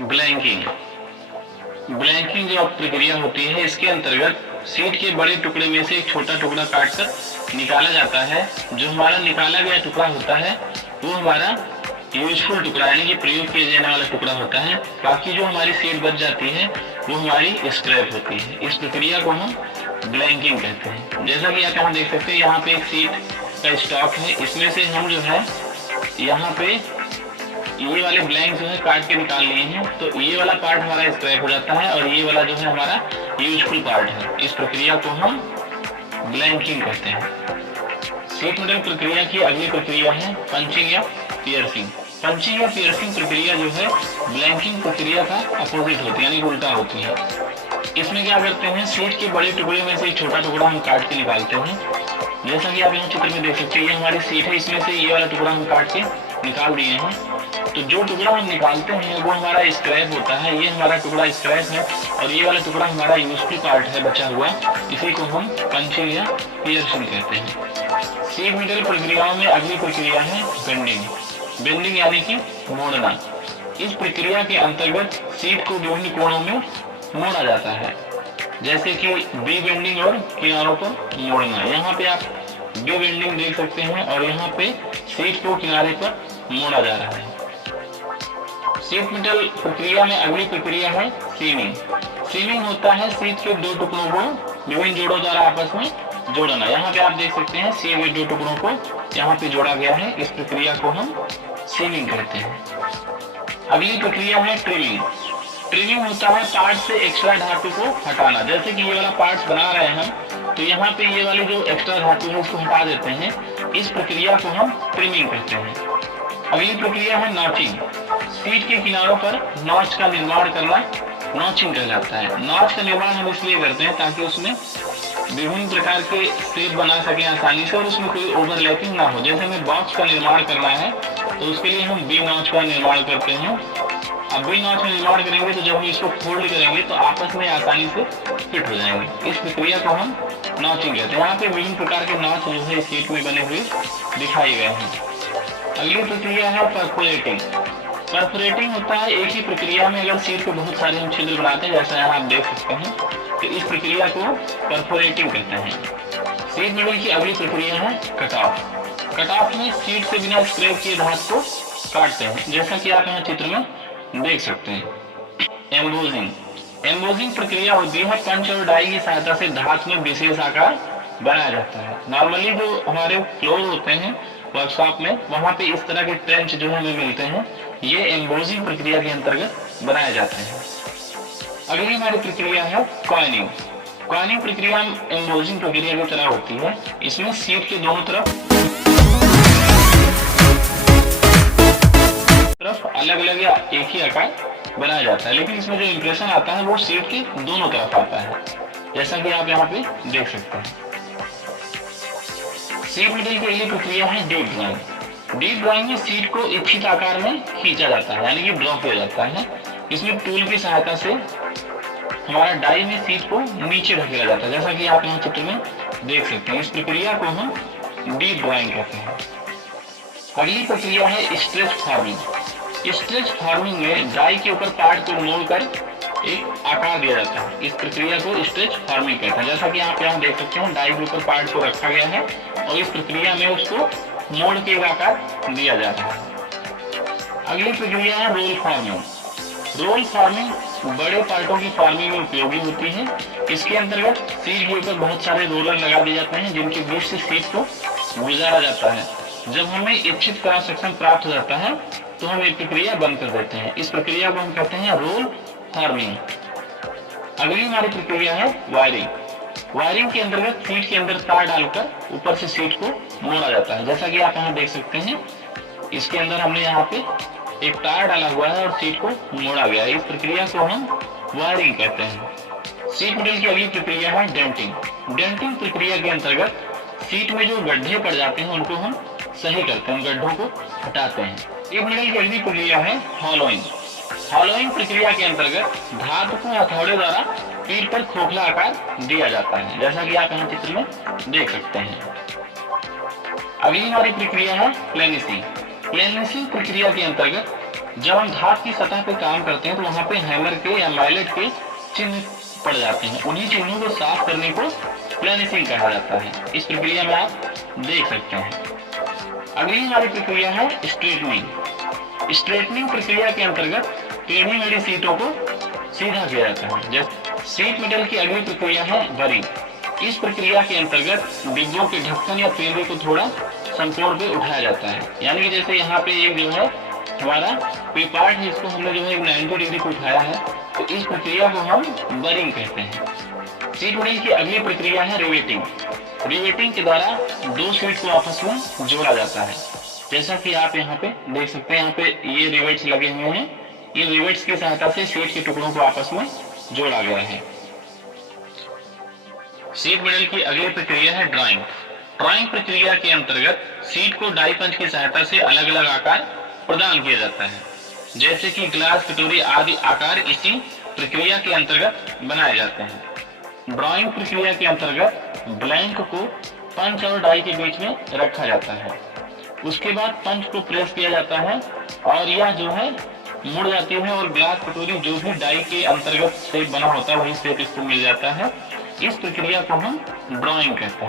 Blanking. Blanking जो प्रक्रिया होती है, इसके अंतर्गत सीट के बड़े टुकड़े में से एक छोटा टुकड़ा काटकर निकाला जाता है। जो हमारा निकाला गया टुकड़ा होता है वो हमारा यूजफुल टुकड़ा यानी कि प्रयोग किए जाने वाला टुकड़ा होता है। बाकी जो हमारी सीट बच जाती है वो हमारी स्क्रैप होती है। इस प्रक्रिया को हम ब्लैंकिंग कहते हैं। जैसा कि आप यहाँ देख सकते हैं, यहाँ पे एक सीट का स्टॉक है। इसमें से हम जो है यहाँ पे ये वाले ब्लैंक जो है काट के निकाल लिए हैं, तो ये वाला पार्ट हमारा स्क्रैप हो जाता है और ये वाला जो है हमारा यूजफुल पार्ट है। इस प्रक्रिया को हम ब्लैंकिंग कहते हैं। सीट मेटल प्रक्रिया की अगली प्रक्रिया है पंचिंग या पियर्सिंग। पंचिंग या पियर्सिंग प्रक्रिया जो है ब्लैंकिंग प्रक्रिया का अपोजिट होती है यानी उल्टा होती है। इसमें क्या करते हैं, सीट के बड़े टुकड़े में से एक छोटा टुकड़ा हम काट के निकालते हैं। जैसा कि आप यहाँ चित्र में देख सकते हैं, ये हमारी सीट है, इसमें से ये वाला टुकड़ा हम काट के निकाल दिए हैं। तो जो टुकड़ा हम निकालते हैं वो हमारा स्क्रैप होता है। ये हमारा टुकड़ा स्क्रैप है और ये वाला टुकड़ा हमारा यूजफुल पार्ट है बचा हुआ। इसी को हम पंचिंग या पियर्सिंग कहते हैं। सीट मेटल प्रक्रियाओं में अगली प्रक्रिया है बेंडिंग। बेंडिंग यानी कि मोड़ना। इस प्रक्रिया के अंतर्गत सीट को विभिन्न कोणों में मोड़ा जाता है, जैसे कि बी बेंडिंग और किनारों पर मोड़ना। यहाँ पे आप बी बेंडिंग देख सकते हैं और यहाँ पे सीट को किनारे पर मोड़ा जा रहा है। सीट मेटल प्रक्रिया में अगली प्रक्रिया है सीविंग। सीविंग होता है सीट के दो टुकड़ों को विभिन्न जोड़ों द्वारा आपस में जोड़ना। यहाँ पे आप देख सकते हैं सीए हुए दो टुकड़ों को यहाँ पे जोड़ा गया है। इस प्रक्रिया को हम सीविंग कहते हैं। अगली प्रक्रिया है ट्रिमिंग। ट्रिमिंग होता है पार्ट से एक्स्ट्रा धातु को हटाना। जैसे कि ये वाला पार्ट बना रहे हैं हम, तो यहाँ पे ये वाली जो एक्स्ट्रा धातु है उसको हटा देते हैं। इस प्रक्रिया को हम ट्रिमिंग कहते हैं। अगली प्रक्रिया है नॉचिंग। सीट के किनारों पर नॉच का निर्माण करना नॉचिंग कहलाता है। नॉच का निर्माण हम इसलिए करते हैं ताकि उसमें विभिन्न प्रकार के शेप बना सकें आसानी से और उसमें कोई ओवरलैपिंग ना हो। जैसे हमें बॉक्स का निर्माण करना है तो उसके लिए हम बी नॉच का निर्माण करते हैं। अब बी नॉच का निर्माण करेंगे तो जब हम इसको फोल्ड करेंगे तो आपस में आसानी से फिट हो जाएंगे। इस प्रक्रिया को हम नॉचिंग कहते हैं। यहाँ पे विभिन्न प्रकार के नॉच जो है सीट में बने हुए दिखाए गए हैं। अगली प्रक्रिया है परफोरेटिंग। परफोरेटिंग होता है एक ही प्रक्रिया में अगर सीट को बहुत सारे हम छिद्र बनाते हैं, जैसा यहाँ आप देख सकते हैं, तो इस प्रक्रिया को परफोरेटिंग कहते हैं। सीट मेटल की अगली प्रक्रिया है कट ऑफ। कट ऑफ में सीट से बिना स्क्रैप किए धातु को काटते हैं, जैसा कि आप यहाँ चित्र में देख सकते हैं। एम्बोजिंग। एम्बोजिंग प्रक्रिया होती है पंच और डाई की सहायता से धातु में विशेष आकार बनाया जाता है। नॉर्मली जो हमारे फ्लोर होते हैं वर्कशॉप में, वहां पे इस तरह के ट्रेंच जो हमें मिलते हैं, ये एम्बोजिंग प्रक्रिया के अंतर्गत बनाए जाते हैं। अगली हमारी प्रक्रिया है कॉइनिंग। कॉइनिंग प्रक्रिया एम्बोजिंग प्रक्रिया की तरह होती है। इसमें सीट के दोनों तरफ अलग अलग या एक ही आकार बनाया जाता है, लेकिन इसमें जो इंप्रेशन आता है वो सीट के दोनों तरफ आता है, जैसा कि आप यहाँ पे देख सकते हैं। सीट मेटल की अगली प्रक्रिया है डीप ड्राइंग। डीप ड्राइंग में सीट को इच्छित आकार में खींचा जाता है, यानी कि ड्रॉ किया जाता है। इसमें टूल की सहायता से हमारा डाई में सीट को नीचे ढकेला जाता है, जैसा कि आप यहाँ चित्र में देख सकते हैं। इस प्रक्रिया को हम डीप ड्राइंग कहते हैं। अगली प्रक्रिया है स्ट्रेच फॉर्मिंग। स्ट्रेच फॉर्मिंग में डाई के ऊपर पार्ट को मोड़कर एक आकार दिया जाता है। इस प्रक्रिया को स्ट्रेच फॉर्मिंग कहते हैं। जैसा कि आप यहाँ देख सकते हैं, डाई के ऊपर पार्ट को रखा गया है और इस प्रक्रिया में उसको मोड़ के एक आकार दिया जाता है। अगली प्रक्रिया है रोल फॉर्मिंग। रोल फॉर्मिंग बड़े पार्टों की फॉर्मिंग में उपयोगी होती है। इसके अंतर्गत सीट के ऊपर बहुत सारे रोलर लगा दिए जाते हैं, जिनके बीच से सीट को गुजारा जाता है। जब हमें इच्छित क्रॉस सेक्शन प्राप्त हो जाता है तो हम एक प्रक्रिया बंद कर देते हैं। इस प्रक्रिया को हम कहते हैं रोल फॉर्मिंग। अगली हमारी प्रक्रिया है वायरिंग। वायरिंग के अंतर्गत सीट के अंदर तार डालकर ऊपर से सीट को मोड़ा जाता है, जैसा कि आप यहाँ देख सकते हैं। इसके अंदर हमने यहाँ पे एक तार डाला हुआ है और सीट को मोड़ा गया है। इस प्रक्रिया को हम वायरिंग कहते हैं। सीट मेटल की अगली प्रक्रिया है डेंटिंग। डेंटिंग प्रक्रिया के अंतर्गत सीट में जो गड्ढे पड़ जाते हैं उनको हम सही करते हैं, गड्ढों को हटाते हैं। सीट मेटल की अगली प्रक्रिया है हॉलोइंग। हॉलोइंग प्रक्रिया के अंतर्गत धातु को हथौड़े द्वारा पीठ पर खोखला आकार दिया जाता है, जैसा कि आप यहाँ चित्र में देख सकते हैं। अगली हमारी प्रक्रिया है प्लेनिशिंग। प्लेनिशिंग प्रक्रिया के अंतर्गत जब हम धात की सतह पे काम करते हैं तो वहां पे हैमर के या माइलेट के चिन्ह पड़ जाते हैं। उन्हीं चिन्हों को साफ करने को प्लेनिशिंग कहा जाता है। इस प्रक्रिया में आप देख सकते हैं। अगली हमारी प्रक्रिया है स्ट्रेटनिंग। स्ट्रेटनिंग प्रक्रिया के अंतर्गत टेढ़ी मेढ़ी सीटों को सीधा किया जाता है। जैसे सीट मेटल की अगली प्रक्रिया है बरिंग। इस प्रक्रिया के अंतर्गत डिब्बों के ढक्कन या पेंदे को थोड़ा समकोण पे उठाया जाता है। यानी कि जैसे यहाँ पे एक जो है हमारा पे पार्ट है, इसको हमने जो है 90 डिग्री को उठाया है, तो इस प्रक्रिया को हम बरिंग कहते हैं। सीट मेटल की अगली प्रक्रिया है रिवेटिंग। रिवेटिंग के द्वारा दो सीट को आपस में जोड़ा जाता है। जैसा कि आप यहाँ पे देख सकते हैं, यहाँ पे ये रिवेट्स लगे हुए हैं। इन रिवेट्स की सहायता से सीट के टुकड़ों को आपस में जोड़ा गया है। सीट मेटल की अगली प्रक्रिया है ड्राइंग। ड्राइंग प्रक्रिया के अंतर्गत सीट को डाई पंच की सहायता से अलग अलग आकार प्रदान किया जाता है। जैसे कि ग्लास, कटोरी आदि आकार इसी प्रक्रिया के अंतर्गत बनाए जाते हैं। ड्राइंग प्रक्रिया के अंतर्गत ब्लैंक को पंच और डाई के बीच में रखा जाता है। उसके बाद पंच को प्रेस किया जाता है और यह जो है मुड़ जाती है और ग्लास, कटोरी जो भी डाई के अंतर्गत शेप बना होता है वही शेप इसको मिल जाता है। इस प्रक्रिया को हम ड्राइंग कहते हैं।